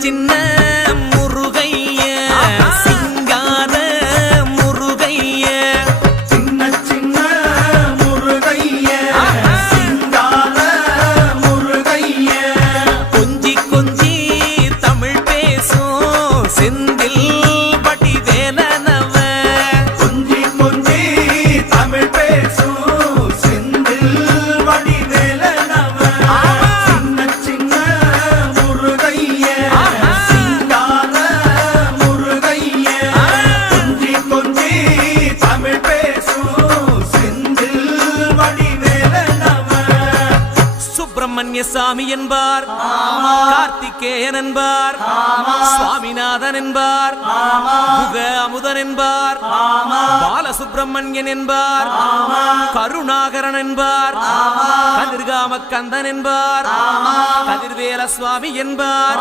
சின்ன முருகைய சிங்கார முருகைய சின்ன சின்ன முருகைய சிங்கார முருகைய கொஞ்சி கொஞ்சி தமிழ் பேசும் செந்தில் பட்டி வேலனவ கொஞ்சி கொஞ்சி தமிழ் பேசும் செந்தில் வடி வேலனவ சின்ன சின்ன முருகைய சிங்கார முருகைய கொஞ்சி கொஞ்சி தமிழ் பேசும் செந்தில் வடி வேலனவ சுப்பிரமணிய சாமி என்பார் கார்த்திகேயன் என்பார் சுவாமிநாதன் என்பார் முக அமுதன் என்பார் பாலசுப்பிரமணியன் என்பார் கருணாகரன் என்பார் கதிர்காம கந்தன் என்பார் கதிர்வேல சுவாமி என்பார்